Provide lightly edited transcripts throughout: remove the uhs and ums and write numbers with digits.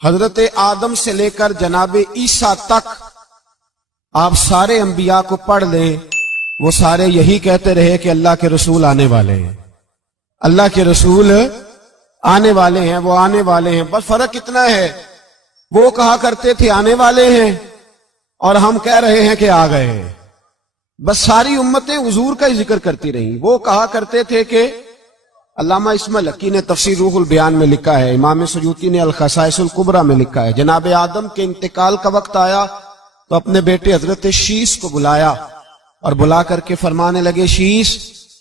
حضرت آدم سے لے کر جناب عیسیٰ تک آپ سارے انبیاء کو پڑھ لیں، وہ سارے یہی کہتے رہے کہ اللہ کے رسول آنے والے ہیں، اللہ کے رسول آنے والے ہیں، وہ آنے والے ہیں۔ بس فرق اتنا ہے، وہ کہا کرتے تھے آنے والے ہیں اور ہم کہہ رہے ہیں کہ آ گئے ہیں۔ بس ساری امتیں حضور کا ہی ذکر کرتی رہیں۔ وہ کہا کرتے تھے کہ علامہ اسماعیل حقی نے تفسیر روح البیان میں لکھا ہے، امام سیوطی نے الخصائص الکبریٰ میں لکھا ہے، جناب آدم کے انتقال کا وقت آیا تو اپنے بیٹے حضرت شیس کو بلایا اور بلا کر کے فرمانے لگے، شیس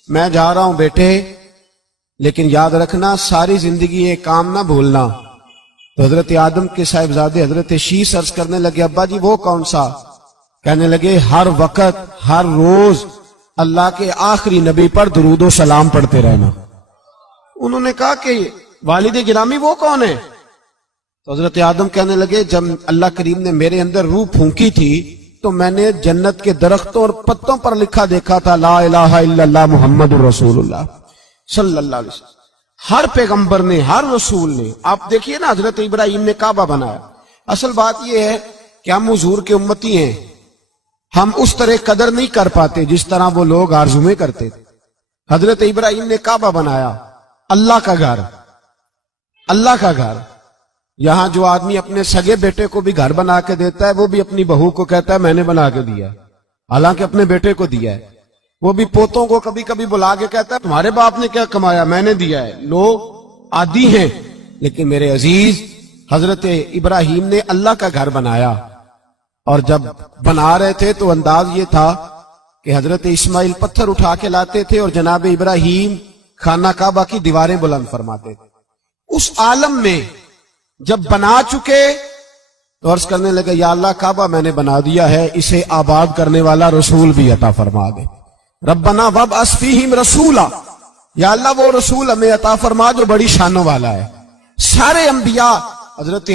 میں جا رہا ہوں بیٹے، لیکن یاد رکھنا ساری زندگی یہ کام نہ بھولنا۔ تو حضرت آدم کے صاحبزادے حضرت شیس عرض کرنے لگے، ابا جی وہ کون سا؟ کہنے لگے ہر وقت ہر روز اللہ کے آخری نبی پر درود و سلام پڑھتے رہنا۔ انہوں نے کہا کہ والد گرامی وہ کون ہے؟ تو حضرت آدم کہنے لگے، جب اللہ کریم نے میرے اندر روح پھونکی تھی تو میں نے جنت کے درختوں اور پتوں پر لکھا دیکھا تھا لا الہ الا اللہ محمد رسول اللہ صلی اللہ علیہ وسلم۔ ہر پیغمبر نے، ہر رسول نے، آپ دیکھیے نا حضرت ابراہیم نے کعبہ بنایا۔ اصل بات یہ ہے کہ ہم حضور کے امتی ہیں، ہم اس طرح قدر نہیں کر پاتے جس طرح وہ لوگ آرزو میں کرتے تھے۔ حضرت ابراہیم نے کعبہ بنایا، اللہ کا گھر، اللہ کا گھر۔ یہاں جو آدمی اپنے سگے بیٹے کو بھی گھر بنا کے دیتا ہے وہ بھی اپنی بہو کو کہتا ہے میں نے بنا کے دیا، حالانکہ اپنے بیٹے کو دیا ہے۔ وہ بھی پوتوں کو کبھی کبھی بلا کے کہتا ہے تمہارے باپ نے کیا کمایا، میں نے دیا ہے۔ لوگ عادی ہیں، لیکن میرے عزیز حضرت ابراہیم نے اللہ کا گھر بنایا، اور جب بنا رہے تھے تو انداز یہ تھا کہ حضرت اسماعیل پتھر اٹھا کے لاتے تھے اور جناب ابراہیم خانہ کعبہ کی دیواریں بلند فرماتے تھے۔ اس عالم میں جب بنا چکے تو عرض کرنے لگے یا اللہ کعبہ میں نے بنا دیا ہے، اسے آباد کرنے والا رسول بھی عطا فرما دے۔ ربنا وابعث فیہم رسولا، یا اللہ وہ رسول ہمیں عطا فرما جو بڑی شانوں والا ہے۔ سارے انبیاء، حضرت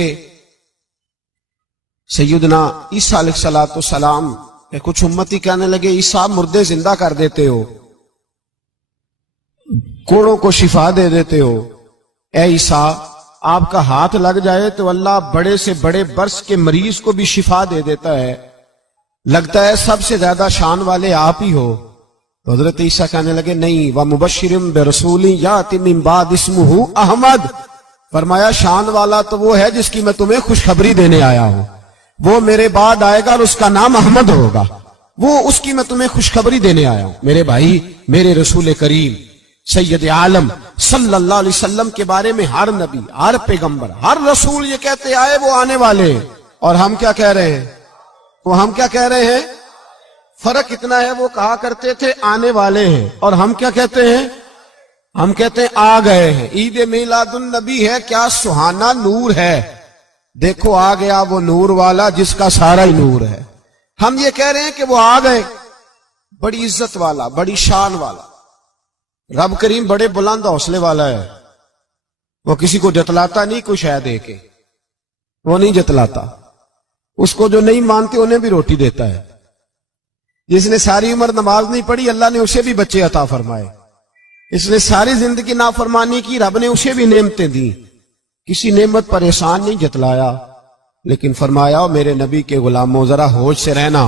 سیدنا عیسیٰ علیہ السلام کہ کچھ امتی کہنے لگے عیسیٰ مردے زندہ کر دیتے ہو، کوڑوں کو شفا دے دیتے ہو، اے عیسیٰ آپ کا ہاتھ لگ جائے تو اللہ بڑے سے بڑے برس کے مریض کو بھی شفا دے دیتا ہے، لگتا ہے سب سے زیادہ شان والے آپ ہی ہو۔ تو حضرت عیسیٰ کہنے لگے نہیں، وَمُبَشِّرٍ بِرَسُولٍ يَأْتِي مِن بَعْدِ اسْمُهُ احمد، فرمایا شان والا تو وہ ہے جس کی میں تمہیں خوشخبری دینے آیا ہوں، وہ میرے بعد آئے گا اور اس کا نام احمد ہوگا، وہ اس کی میں تمہیں خوشخبری دینے آیا ہوں۔ میرے بھائی، میرے رسول کریم سید عالم صلی اللہ علیہ وسلم کے بارے میں ہر نبی، ہر پیغمبر، ہر رسول یہ کہتے آئے وہ آنے والے ہیں، اور ہم کیا کہہ رہے ہیں؟ وہ ہم کیا کہہ رہے ہیں؟ فرق اتنا ہے، وہ کہا کرتے تھے آنے والے ہیں، اور ہم کیا کہتے ہیں؟ ہم کہتے ہیں آ گئے ہیں۔ عید میلاد النبی ہے، کیا سہانا نور ہے، دیکھو آ گیا وہ نور والا جس کا سارا ہی نور ہے۔ ہم یہ کہہ رہے ہیں کہ وہ آ گئے، بڑی عزت والا، بڑی شان والا۔ رب کریم بڑے بلند حوصلے والا ہے، وہ کسی کو جتلاتا نہیں کوئی شے دے کے، وہ نہیں جتلاتا، اس کو جو نہیں مانتے انہیں بھی روٹی دیتا ہے۔ جس نے ساری عمر نماز نہیں پڑھی اللہ نے اسے بھی بچے عطا فرمائے، اس نے ساری زندگی نافرمانی کی رب نے اسے بھی نعمتیں دی، کسی نعمت پر احسان نہیں جتلایا، لیکن فرمایا میرے نبی کے غلاموں ذرا ہوش سے رہنا،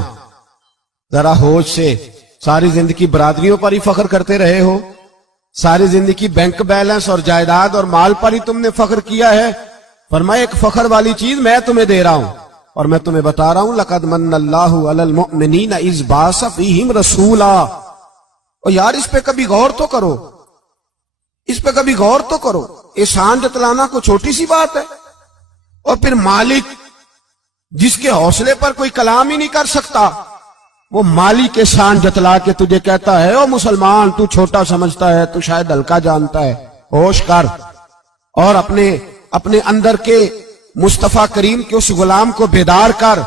ذرا ہوش سے۔ ساری زندگی برادریوں پر ہی فخر کرتے رہے ہو، ساری زندگی بینک بیلنس اور جائیداد اور مال پر ہی تم نے فخر کیا ہے، فرمایا ایک فخر والی چیز میں تمہیں دے رہا ہوں، اور میں تمہیں بتا رہا ہوں لقد من اللہ علی المؤمنین اذ بعث فیہم رسولا۔ اور یار اس پہ کبھی غور تو کرو، اس پہ کبھی غور تو کرو، احسان جتلانا کو چھوٹی سی بات ہے، اور پھر مالک جس کے حوصلے پر کوئی کلام ہی نہیں کر سکتا، وہ مالی کے شان جتلا کے تجھے کہتا ہے او مسلمان تو چھوٹا سمجھتا ہے، تو شاید ہلکا جانتا ہے، ہوش کر، اور اپنے اندر کے مصطفیٰ کریم کے اس غلام کو بیدار کر۔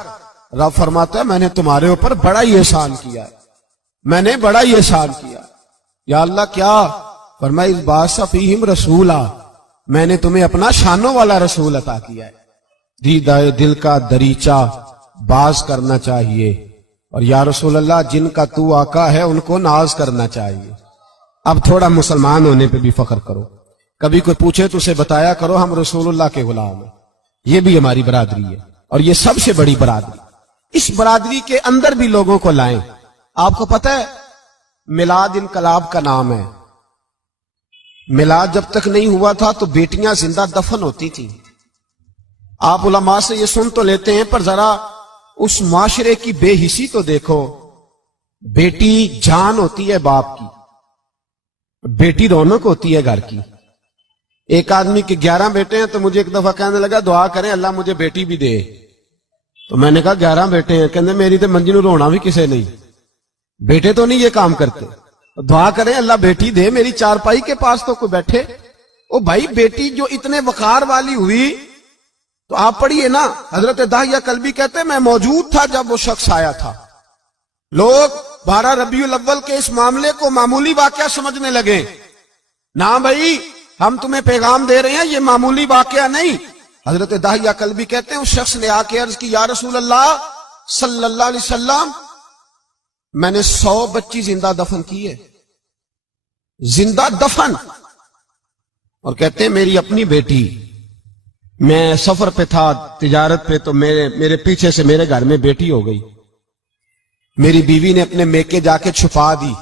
رب فرماتا ہے میں نے تمہارے اوپر بڑا ہی احسان کیا ہے، میں نے بڑا ہی احسان کیا۔ یا اللہ کیا؟ فرمایا اس بعث فیہم رسولا، میں نے تمہیں اپنا شانوں والا رسول عطا کیا ہے۔ دیدہ دل کا دریچہ باز کرنا چاہیے، اور یا رسول اللہ جن کا تو آقا ہے ان کو ناز کرنا چاہیے۔ اب تھوڑا مسلمان ہونے پہ بھی فخر کرو، کبھی کوئی پوچھے تو اسے بتایا کرو ہم رسول اللہ کے غلام ہیں، یہ بھی ہماری برادری ہے اور یہ سب سے بڑی برادری. اس برادری کے اندر بھی لوگوں کو لائیں. آپ کو پتہ ہے میلاد انقلاب کا نام ہے. میلاد جب تک نہیں ہوا تھا تو بیٹیاں زندہ دفن ہوتی تھیں. آپ علماء سے یہ سن تو لیتے ہیں پر ذرا اس معاشرے کی بے حسی تو دیکھو. بیٹی جان ہوتی ہے باپ کی, بیٹی رونق ہوتی ہے گھر کی. ایک آدمی کے 11 بیٹے ہیں تو مجھے ایک دفعہ کہنے لگا دعا کریں اللہ مجھے بیٹی بھی دے. تو میں نے کہا 11 بیٹے ہیں, کہنے میری تو منجی نو رونا بھی کسے نہیں, بیٹے تو نہیں یہ کام کرتے, دعا کریں اللہ بیٹی دے, میری چارپائی کے پاس تو کوئی بیٹھے. او بھائی بیٹی جو اتنے وقار والی ہوئی تو آپ پڑھیے نا, حضرت داہیہ کلبی کہتے ہیں میں موجود تھا جب وہ شخص آیا تھا. لوگ 12 ربیع الاول کے اس معاملے کو معمولی واقعہ سمجھنے لگے. نہ بھائی ہم تمہیں پیغام دے رہے ہیں, یہ معمولی واقعہ نہیں. حضرت داہیہ کلبی کہتے ہیں اس شخص نے آ کے عرض کی یا رسول اللہ صلی اللہ علیہ وسلم میں نے 100 بچی زندہ دفن کی ہے, زندہ دفن. اور کہتے ہیں میری اپنی بیٹی, میں سفر پہ تھا تجارت پہ تو میرے پیچھے سے میرے گھر میں بیٹی ہو گئی. میری بیوی نے اپنے میکے جا کے چھپا دی.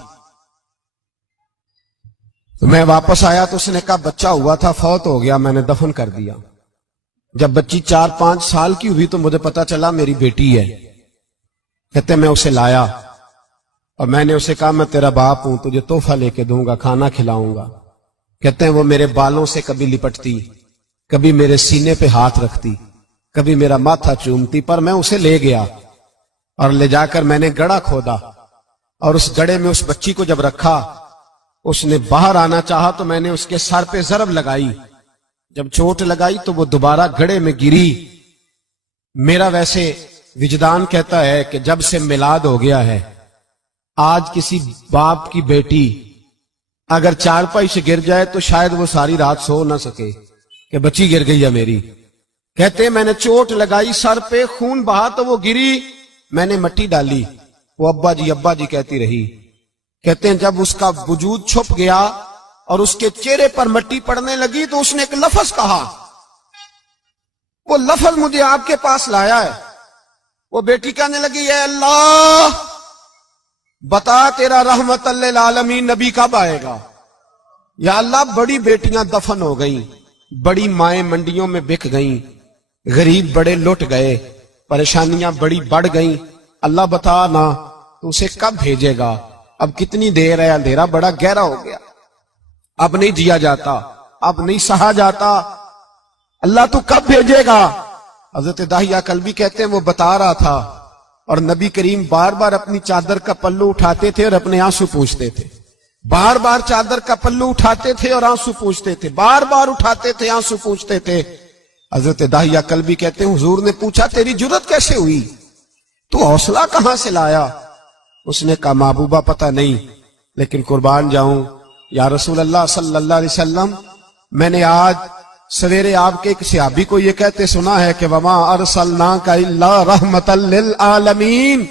تو میں واپس آیا تو اس نے کہا بچہ ہوا تھا فوت ہو گیا, میں نے دفن کر دیا. جب بچی 4-5 سال کی ہوئی تو مجھے پتا چلا میری بیٹی ہے. کہتے ہیں میں اسے لایا اور میں نے اسے کہا میں تیرا باپ ہوں, تجھے تحفہ لے کے دوں گا, کھانا کھلاؤں گا. کہتے ہیں وہ میرے بالوں سے کبھی لپٹتی, کبھی میرے سینے پہ ہاتھ رکھتی, کبھی میرا ماتھا چومتی. پر میں اسے لے گیا اور لے جا کر میں نے گڑھا کھودا اور اس گڑھے میں اس بچی کو جب رکھا, اس نے باہر آنا چاہا تو میں نے اس کے سر پہ ضرب لگائی. جب چوٹ لگائی تو وہ دوبارہ گڑھے میں گری. میرا ویسے وجدان کہتا ہے کہ جب سے میلاد ہو گیا ہے آج کسی باپ کی بیٹی اگر چارپائی سے گر جائے تو شاید وہ ساری رات سو نہ سکے کہ بچی گر گئی ہے میری. کہتے ہیں میں نے چوٹ لگائی سر پہ, خون بہا تو وہ گری, میں نے مٹی ڈالی, وہ ابا جی کہتی رہی. کہتے ہیں جب اس کا وجود چھپ گیا اور اس کے چہرے پر مٹی پڑنے لگی تو اس نے ایک لفظ کہا, وہ لفظ مجھے آپ کے پاس لایا ہے. وہ بیٹی کہنے لگی اے اللہ بتا تیرا رحمت للعالمین نبی کب آئے گا. یا اللہ بڑی بیٹیاں دفن ہو گئیں, بڑی مائیں منڈیوں میں بک گئیں, غریب بڑے لٹ گئے, پریشانیاں بڑی بڑھ گئیں. اللہ بتا نا تو اسے کب بھیجے گا. اب کتنی دیر ہے, اندھیرا بڑا گہرا ہو گیا, اب نہیں جیا جاتا, اب نہیں سہا جاتا, اللہ تو کب بھیجے گا. حضرت داہیہ کلبی کہتے ہیں وہ بتا رہا تھا اور نبی کریم بار بار اپنی چادر کا پلو اٹھاتے تھے اور اپنے آنسو پوچھتے تھے. بار بار چادر کا پلو اٹھاتے تھے اور آنسو پوچھتے تھے, بار بار اٹھاتے تھے آنسو پوچھتے تھے. حضرت داہیہ کلبی کہتے ہیں حضور نے پوچھا تیری جرت کیسے ہوئی, تو حوصلہ کہاں سے لایا. اس نے کہا محبوبہ پتہ نہیں, لیکن قربان جاؤں یا رسول اللہ صلی اللہ علیہ وسلم میں نے آج سویرے آپ کے ایک صحابی کو یہ کہتے سنا ہے کہ وما ارسلناک الا رحمتا للعالمین.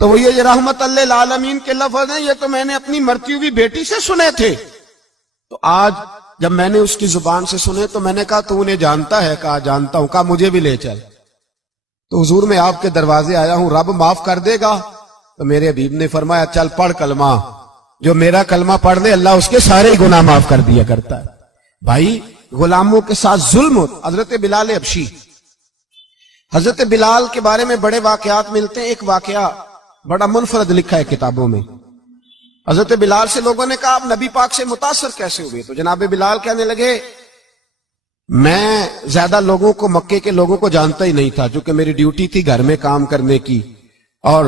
تو وہ یہ رحمت للعالمین کے لفظ ہیں, یہ تو میں نے اپنی مرتی ہوئی بیٹی سے سنے تھے. تو آج جب میں نے اس کی زبان سے سنے تو میں نے کہا تو انہیں جانتا ہے. کہا جانتا ہوں. کہا مجھے بھی لے چل. تو حضور میں آپ کے دروازے آیا ہوں, رب معاف کر دے گا. تو میرے حبیب نے فرمایا چل پڑھ کلمہ, جو میرا کلمہ پڑھ دے اللہ اس کے سارے گناہ معاف کر دیا کرتا ہے. بھائی غلاموں کے ساتھ ظلم ہوتا. حضرت بلال حبشی, حضرت بلال کے بارے میں بڑے واقعات ملتے ہیں. ایک واقعہ بڑا منفرد لکھا ہے کتابوں میں. حضرت بلال سے لوگوں نے کہا آپ نبی پاک سے متاثر کیسے ہوئے. تو جناب بلال کہنے لگے میں زیادہ لوگوں کو, مکے کے لوگوں کو جانتا ہی نہیں تھا, چونکہ میری ڈیوٹی تھی گھر میں کام کرنے کی اور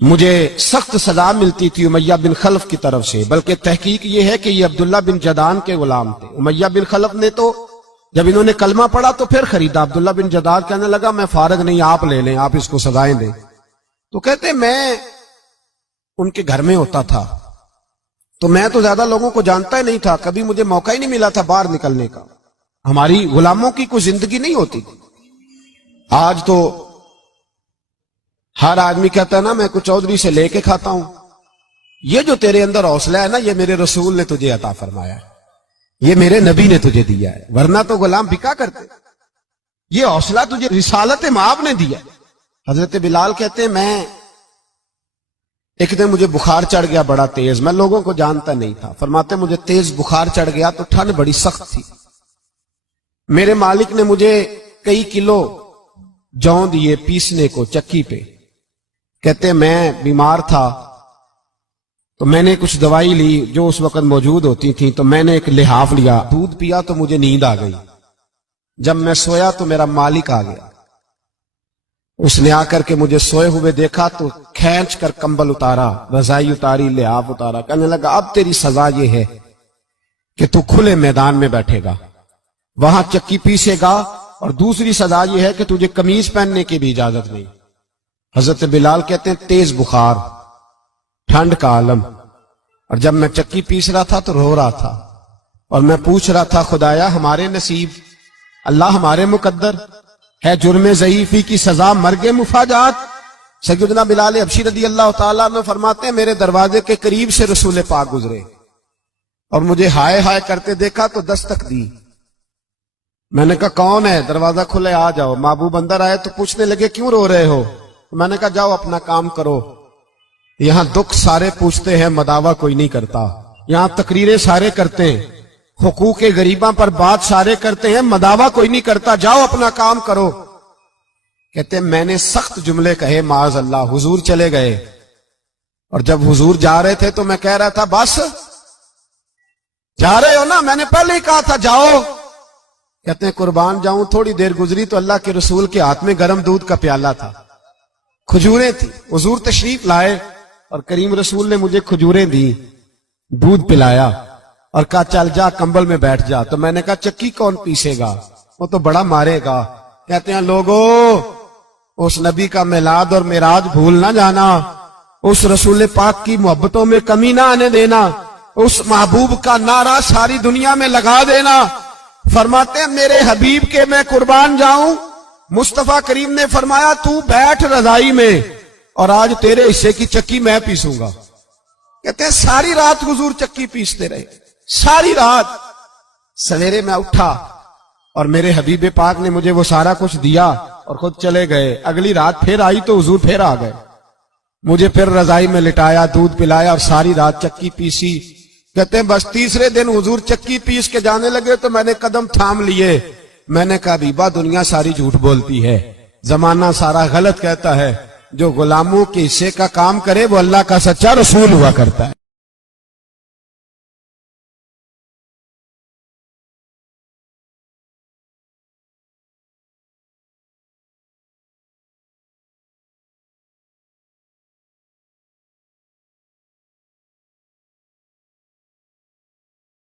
مجھے سخت سزا ملتی تھی امیہ بن خلف کی طرف سے. بلکہ تحقیق یہ ہے کہ یہ عبداللہ بن جدان کے غلام تھے. امیہ بن خلف نے تو جب انہوں نے کلمہ پڑھا تو پھر خریدا. عبداللہ بن جدان کہنے لگا میں فارغ نہیں, آپ لے لیں, آپ اس کو سزائیں دیں. تو کہتے میں ان کے گھر میں ہوتا تھا تو میں تو زیادہ لوگوں کو جانتا ہی نہیں تھا, کبھی مجھے موقع ہی نہیں ملا تھا باہر نکلنے کا. ہماری غلاموں کی کوئی زندگی نہیں ہوتی تھی. آج تو ہر آدمی کہتا ہے نا میں کچھ چودھری سے لے کے کھاتا ہوں. یہ جو تیرے اندر حوصلہ ہے نا یہ میرے رسول نے تجھے عطا فرمایا ہے, یہ میرے نبی نے تجھے دیا ہے, ورنہ تو غلام بکا کرتے. یہ حوصلہ تجھے رسالت مآب نے دیا. حضرت بلال کہتے ہیں میں ایک دن مجھے بخار چڑھ گیا بڑا تیز، میں لوگوں کو جانتا نہیں تھا. فرماتے مجھے تیز بخار چڑھ گیا تو ٹھنڈ بڑی سخت تھی. میرے مالک نے مجھے کئی کلو جوں دیے پیسنے کو چکی پہ. کہتے میں بیمار تھا تو میں نے کچھ دوائی لی جو اس وقت موجود ہوتی تھی، تو میں نے ایک لحاف لیا، دودھ پیا تو مجھے نیند آ گئی. جب میں سویا تو میرا مالک آ گیا. اس نے آ کر کے مجھے سوئے ہوئے دیکھا تو کھینچ کر کمبل اتارا، رضائی اتاری، لحاف اتارا. کہنے لگا اب تیری سزا یہ ہے کہ تو کھلے میدان میں بیٹھے گا، وہاں چکی پیسے گا، اور دوسری سزا یہ ہے کہ تجھے قمیض پہننے کی بھی اجازت نہیں. حضرت بلال کہتے ہیں تیز بخار، ٹھنڈ کا عالم، اور جب میں چکی پیس رہا تھا تو رو رہا تھا، اور میں پوچھ رہا تھا خدایا ہمارے نصیب، اللہ ہمارے مقدر ہے جرم ضعیفی کی سزا مرگ مفاجات. سیدنا بلال حبشی رضی اللہ تعالیٰ عنہ فرماتے ہیں میرے دروازے کے قریب سے رسول پاک گزرے اور مجھے ہائے ہائے کرتے دیکھا تو دستک دی. میں نے کہا کون ہے؟ دروازہ کھلے آ جاؤ. محبوب اندر آئے تو پوچھنے لگے کیوں رو رہے ہو؟ میں نے کہا جاؤ اپنا کام کرو. یہاں دکھ سارے پوچھتے ہیں، مداوع کوئی نہیں کرتا. یہاں تقریریں سارے کرتے ہیں، حقوق غریباں پر بات سارے کرتے ہیں، مداوع کوئی نہیں کرتا. جاؤ اپنا کام کرو. کہتے ہیں میں نے سخت جملے کہے معاذ اللہ. حضور چلے گئے، اور جب حضور جا رہے تھے تو میں کہہ رہا تھا بس جا رہے ہو نا، میں نے پہلے ہی کہا تھا جاؤ. کہتے ہیں قربان جاؤں. تھوڑی دیر گزری تو اللہ کے رسول کے ہاتھ میں گرم دودھ کا پیالہ تھا، کھجوریں تھی. حضور تشریف لائے اور کریم رسول نے مجھے کھجوریں دی، دودھ پلایا اور کہا چل جا کمبل میں بیٹھ جا. تو میں نے کہا چکی کون پیسے گا؟ وہ تو بڑا مارے گا. کہتے ہیں لوگو اس نبی کا میلاد اور معراج بھول نہ جانا، اس رسول پاک کی محبتوں میں کمی نہ آنے دینا، اس محبوب کا نعرہ ساری دنیا میں لگا دینا. فرماتے ہیں میرے حبیب کے میں قربان جاؤں. مصطفیٰ کریم نے فرمایا تو بیٹھ رضائی میں اور آج تیرے حصے کی چکی میں پیسوں گا. کہتے ہیں ساری رات حضور چکی پیستے رہے، ساری رات. سویرے میں اٹھا اور میرے حبیب پاک نے مجھے وہ سارا کچھ دیا اور خود چلے گئے. اگلی رات پھر آئی تو حضور پھر آ گئے، مجھے پھر رضائی میں لٹایا، دودھ پلایا اور ساری رات چکی پیسی. کہتے ہیں بس تیسرے دن حضور چکی پیس کے جانے لگے تو میں نے قدم تھام لیے. میں نے کہا بیبا دنیا ساری جھوٹ بولتی ہے، زمانہ سارا غلط کہتا ہے، جو غلاموں کے حصے کا کام کرے وہ اللہ کا سچا رسول ہوا کرتا ہے.